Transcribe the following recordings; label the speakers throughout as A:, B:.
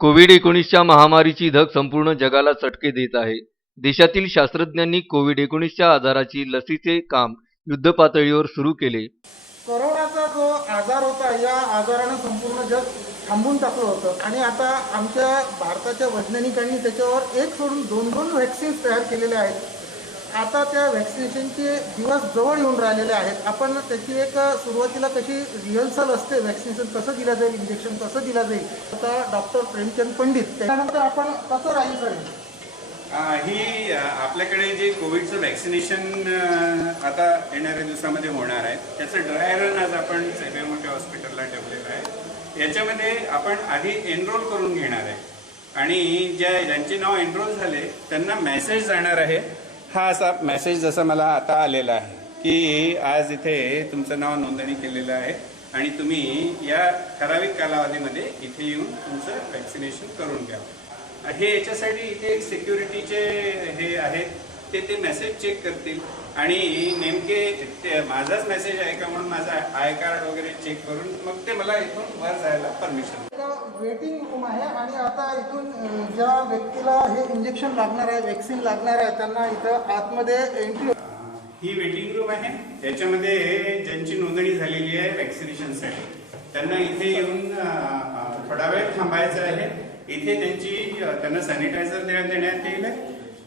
A: Covid एकोणीसच्या महामारीची धग संपूर्ण जगाला चटके देत आहे. देशातील शास्त्रज्ञांनी कोविड एकोणीसच्या आजाराची लसीचे काम युद्धपातळीवर सुरू केले.
B: कोरोनाचा जो आजार होता या आजारानं संपूर्ण जग थांबून टाकलं होतं. आणि आता आमच्या भारताच्या वैज्ञानिकांनी त्याच्यावर एक सोडून दोन दोन व्हॅक्सिन्स तयार केलेल्या आहेत. आता त्या व्हॅक्सिनेशनचे दिवस जवळ येऊन राहिलेले आहेत. आपण त्याची एक सुरुवातीला कशी रिहर्सल असते व्हॅक्सिनेशन कसं दिलं जाईल इंजेक्शन कसं दिलं जाईल आता डॉक्टर प्रेमचंद पंडित त्याच्यानंतर आपण कसं राहील सर?
C: ही आपल्याकडे जे कोविडचं वॅक्सिनेशन आता येणाऱ्या दिवसामध्ये होणार आहे त्याचं ड्राय रन आज आपण सगळे मोठ्या हॉस्पिटलला ठेवलेलं आहे. याच्यामध्ये आपण आधी एनरोल करून घेणार आहे. आणि ज्या ज्यांचे नाव एनरोल झाले त्यांना मेसेज जाणार आहे. हा असा मेसेज जसा मला आता आलेला आहे की आज इथे तुमचं नाव नोंदणी केलेलं आहे आणि तुम्ही या ठराविक कालावधीमध्ये इथे येऊन तुमचं वॅक्सिनेशन करून घ्या. हे याच्यासाठी इथे एक सिक्युरिटीचे हे आहेत ते ते मेसेज चेक करतील. आणि नेमके ते माझाच मेसेज आहे का म्हणून माझा आय कार्ड वगैरे चेक करून मग ते मला इथून वर जायला परमिशन
B: वेटिंग रूम आहे आणि आता इथून ज्या व्यक्तीला हे इंजेक्शन लागणार आहे वॅक्सिन लागणार आहे त्यांना इथं आतमध्ये एंट्री
C: ही वेटिंग रूम आहे. याच्यामध्ये ज्यांची नोंदणी झालेली आहे वॅक्सिनेशनसाठी त्यांना इथे येऊन थोडा वेळ थांबायचं आहे. इथे त्यांची त्यांना सॅनिटायझर देण्यात देण्यात येईल.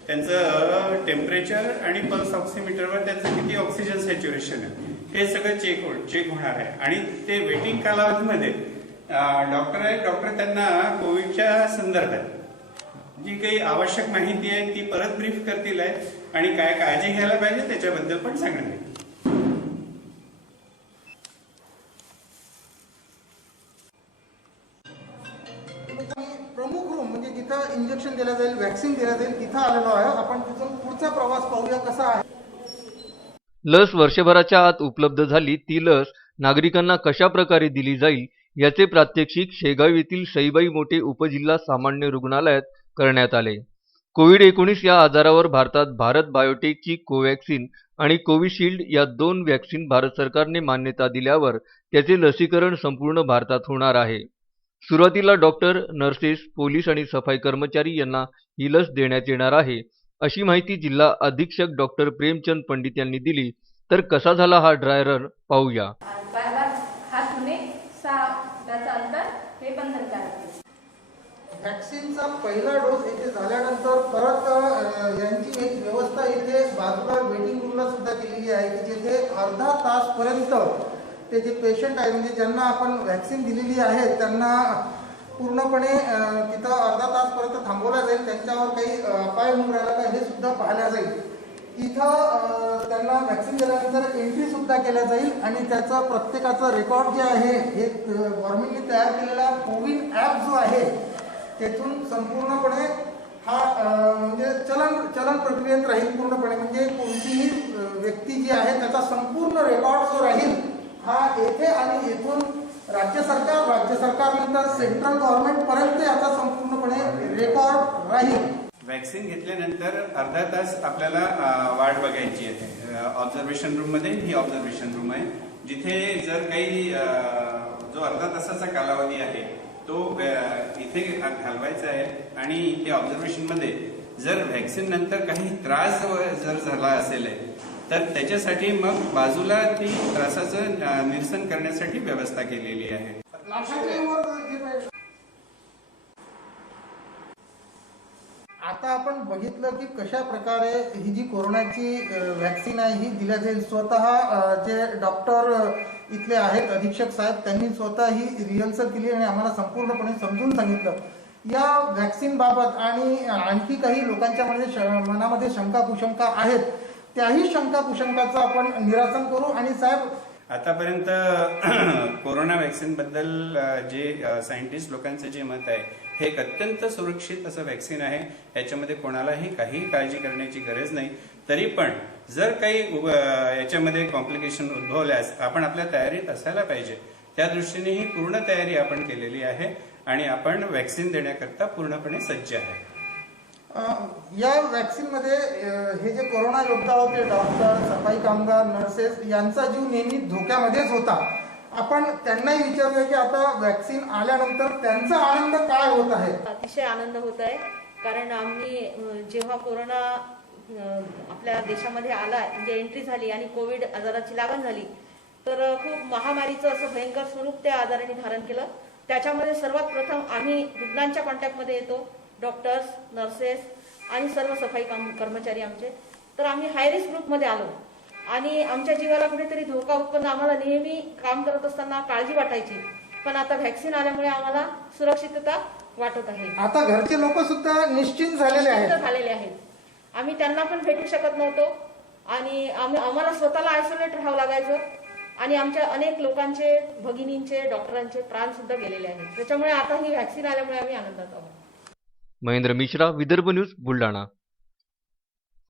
C: त्यांचं टेम्परेचर आणि पल्स ऑक्सिमीटरवर त्यांचं किती ऑक्सिजन सॅच्युरेशन आहे हे सगळं चेक हो चेक होणार आहे. आणि ते वेटिंग कालावधीमध्ये डॉक्टर आहेत. डॉक्टर त्यांना कोविडच्या संदर्भात जी काही आवश्यक माहिती आहे ती परत ब्रीफ करतील आहे आणि काय काळजी घ्यायला पाहिजे त्याच्याबद्दल पण सांगण्यात येईल
B: प्रमुख रूम म्हणजे जिथं इंजेक्शन दिलं जाईल वॅक्सिन दिलं जाईल तिथं आलेलो आहे. आपण तिथून पुढचा प्रवास पाहूया कसा आहे.
A: लस वर्षभराच्या आत उपलब्ध झाली ती लस नागरिकांना कशा प्रकारे दिली जाईल याचे प्रात्यक्षिक शेगाव येथील सईबाई मोठे उपजिल्हा सामान्य रुग्णालयात करण्यात आले. कोविड एकोणीस या आजारावर भारतात भारत बायोटेकची कोवॅक्सिन आणि कोविशिल्ड या दोन वॅक्सिन भारत सरकारने मान्यता दिल्यावर त्याचे लसीकरण संपूर्ण भारतात होणार आहे. सुरुवातीला डॉक्टर नर्सेस पोलीस आणि सफाई कर्मचारी यांना ही लस देण्यात येणार आहे अशी माहिती जिल्हा अधीक्षक डॉक्टर प्रेमचंद पंडित यांनी दिली. तर कसा झाला हा ड्राय रन पाहूया.
D: फुटाचं अंतर हे बंधनकारक आहे.
B: पहिला डोस इथे झाल्यानंतर परत यांची एक व्यवस्था इथे बाजूला वेटिंग रूमला सुद्धा केलेली आहे की जिथे अर्धा तासपर्यंत ते जे पेशंट आहे म्हणजे ज्यांना आपण व्हॅक्सिन दिलेली आहे त्यांना पूर्णपणे तिथं अर्धा तासपर्यंत थांबवलं जाईल. त्यांच्यावर काही अपाय होऊन राहिला का हे सुद्धा पाहिलं जाईल. इथं त्यांना वॅक्सिन दिल्यानंतर एंट्री सुद्धा केल्या जाईल आणि त्याचा प्रत्येकाचा रेकॉर्ड जे आहे हे गव्हर्नमेंटने तयार केलेला कोविन ॲप जो आहे तेथून संपूर्णपणे हा म्हणजे चलन चलन प्रक्रियेत राहील पूर्णपणे. म्हणजे कोणतीही व्यक्ती जी आहे त्याचा संपूर्ण रेकॉर्ड जो राहील हा येथे आणि येथून राज्य सरकार राज्य सरकारनंतर सेंट्रल गव्हर्नमेंटपर्यंत याचा संपूर्णपणे रेकॉर्ड राहील.
C: वॅक्सिन घेतल्यानंतर अर्धा तास आपल्याला वाट बघायची आहे. ऑब्झर्वेशन रूममध्ये ही ऑब्झर्वेशन रूम आहे. जिथे जर काही जो अर्धा तासाचा कालावधी आहे तो इथे घालवायचा आहे. आणि त्या ऑब्झर्वेशनमध्ये जर व्हॅक्सिन नंतर काही त्रास व- जर झाला असेल तर त्याच्यासाठी मग बाजूला ती त्रासाचं निरसन करण्यासाठी व्यवस्था केलेली आहे.
B: आता आपण बघितलं की कशा प्रकारे ही जी कोरोनाची व्हॅक्सिन आहे ही दिल्या जाईल. स्वतः जे डॉक्टर इथले आहेत अधीक्षक साहेब त्यांनी स्वतः ही रिहर्सल केली आणि आम्हाला संपूर्णपणे समजून सांगितलं. या व्हॅक्सिन बाबत आणि आणखी काही लोकांच्या मध्ये मनामध्ये शंका कुशंका आहेत त्याही शंका कुशंकाचं आपण निरासन करू. आणि साहेब
C: आतापर्यंत कोरोना वॅक्सिनबद्दल जे सायंटिस्ट लोकांचं जे मत आहे हे एक अत्यंत सुरक्षित असं वॅक्सिन आहे. याच्यामध्ये कोणालाही काही काळजी करण्याची गरज नाही. तरी पण जर काही याच्यामध्ये कॉम्प्लिकेशन उद्भवल्यास आपण आपल्या तयारीत असायला पाहिजे. त्या दृष्टीने ही पूर्ण तयारी आपण केलेली आहे आणि आपण वॅक्सिन देण्याकरता पूर्णपणे सज्ज आहे.
B: या वॅक्सिनमध्ये हे जे कोरोना योद्धा होते डॉक्टर सफाई कामगार नर्सेस यांचा जीव नेहमी धोक्यामध्येच होता. आपण त्यांनाही विचारूया की आता वॅक्सिन आल्यानंतर त्यांचा आनंद काय होत आहे?
E: अतिशय आनंद होत आहे. कारण आम्ही जेव्हा कोरोना आपल्या देशामध्ये आला म्हणजे एंट्री झाली आणि कोविड आजाराची लागण झाली तर खूप महामारीचं असं भयंकर स्वरूप त्या आजाराने धारण केलं. त्याच्यामध्ये सर्वात प्रथम आम्ही रुग्णांच्या कॉन्टॅक्टमध्ये येतो. डॉक्टर्स नर्सेस आणि सर्व सफाई काम कर्मचारी आमचे. तर आम्ही हाय रिस्क ग्रुपमध्ये आलो. आणि आमच्या जीवाला कुठेतरी धोका उत्पन्न आम्हाला नेहमी काम करत असताना काळजी वाटायची. पण आता व्हॅक्सिन आल्यामुळे आम्हाला सुरक्षितता वाटत आहे.
B: आता घरचे लोक सुद्धा निश्चिंत झालेले आहेत.
E: झालेले आहेत. आम्ही त्यांना पण भेटू शकत नव्हतो. आणि आम्ही आम्हाला स्वतःला आयसोलेट राहावं लागायचं. आणि आमच्या अनेक लोकांचे भगिनींचे डॉक्टरांचे प्राण सुद्धा गेलेले आहेत. त्याच्यामुळे आता ही व्हॅक्सिन आल्यामुळे आम्ही आनंदात आहोत.
A: महेंद्र मिश्रा विदर्भ न्यूज बुलढाणा.